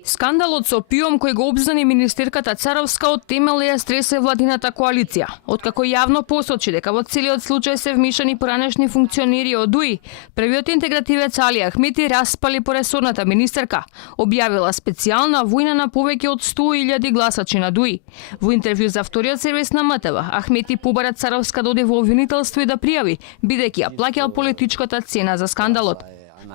Скандалот со пиом кој го обзнани министерката Царовска од темел ја стресе владината коалиција. Откако јавно посочи дека во целиот случај се вмешани поранешни функционери од ДУИ, првиот интегративец Али Ахмети распали по ресорната министерка. Објавила специјална војна на повеќе од 100.000 гласачи на ДУИ. Во интервју за вториот сервис на МТВ, Ахмети побара Царовска да оде во обвинителство и да пријави, бидејќи ја плаќал политичката цена за скандалот.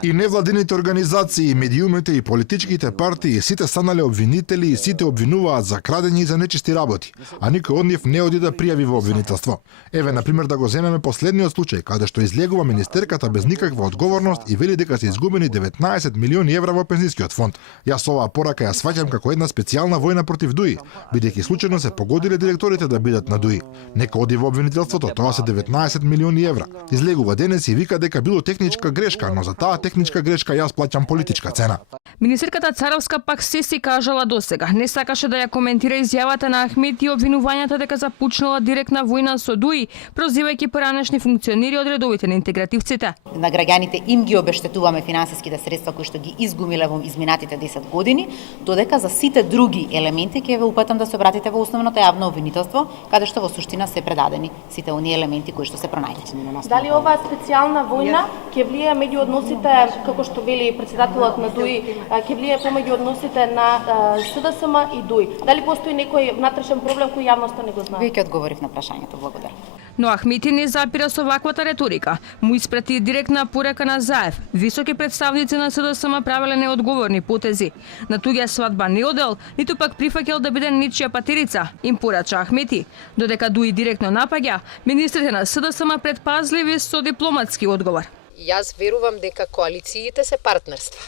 И невладините организации, медиумите и политичките партии сите станале обвинители и сите обвинуваат за крадење и за нечисти работи, а никој од нив не оди да пријави во обвинителство. Еве, например, да го земеме последниот случај, каде што излегува министерката без никаква одговорност и вели дека се изгубени 19 милиони евра во пензискиот фонд. Јас оваа порака ја сваќам како една специјална војна против ДУИ, бидејќи случајно се погодиле директорите да бидат на ДУИ. Нека оди во обвинителството, тоа се 19 милиони евра. Излегува денес и вика дека било техничка грешка, но за таа техничка грешка јас плаќам политичка цена. Министерката Царовска пак се си кажала досега. Не сакаше да ја коментира изјавата на Ахмети и обвинувањата дека започнала директна војна со ДУИ, прозивајќи поранешни функционери од редовите на интегративците. На граѓаните им ги обештетуваме финансиските средства кои што ги изгумиле во изминатите 10 години, додека за сите други елементи ќе ве упатам да се обратите во основното јавно обвинителство, каде што во суштина се предадени сите оние елементи кои што се пронајдени. Дали оваа специјална војна ќе влие меѓу односите, како што вели претседателот на ДУИ, ќе влие помеѓу односите на СДСМ и ДУИ? Дали постои некој внатрешен проблем кој јавноста не го знае? Веќе одговорив на прашањето, благодарам. Но Ахмети не запира со ваквата реторика. Му испрати директна порека на Заев. Високи представници на СДСМ правеле неодговорни потези. На туѓа свадба не одел, ниту пак прифаќал да биде нечија патерица, им порача Ахмети. Додека ДУИ директно напаѓа, министрите на СДСМ предпазливи со дипломатски одговор. Јас верувам дека коалициите се партнерства.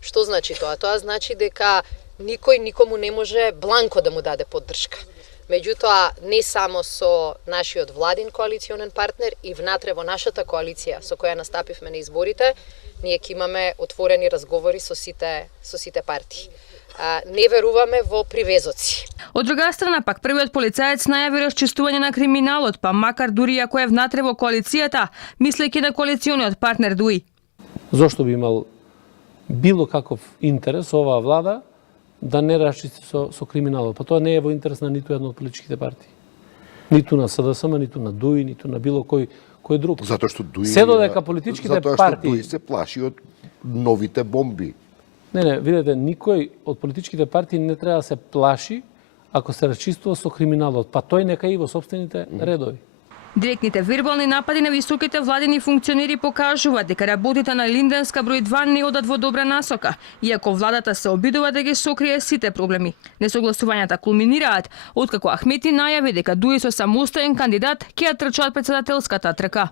Што значи тоа? Тоа значи дека никој никому не може бланко да му даде поддршка. Меѓутоа, не само со нашиот владин коалиционен партнер и внатре во нашата коалиција со која настапивме на изборите, ние ќе имаме отворени разговори со сите партии. Не веруваме во привезоци. Од друга страна пак првиот полицаец најави расчистување на криминалот, па макар дури ако е внатре во коалицијата, мислејќи на коалициониот партнер ДУИ. Зошто би имал било каков интерес оваа влада да не расчисти со криминалот? Па тоа не е во интерес на ниту една од политичките партии. Ниту на СДСМ, ниту на ДУИ, ниту на било кој друг. Затоа што ДУИ се додека политичките партии... Затоа што ДУИ се плаши од новите бомби. Не, видете, никој од политичките партии не треба да се плаши ако се расчистува со криминалот, па тој нека и во собствените редови. Директните вербални напади на високите владини функционери покажуваат дека работите на Линденска број 2 не одат во добра насока, иако владата се обидува да ги сокрие сите проблеми. Несогласувањата кулминираат откако Ахмети најави дека ДУИ со самостоен кандидат ќе ја трчаат председателската трка.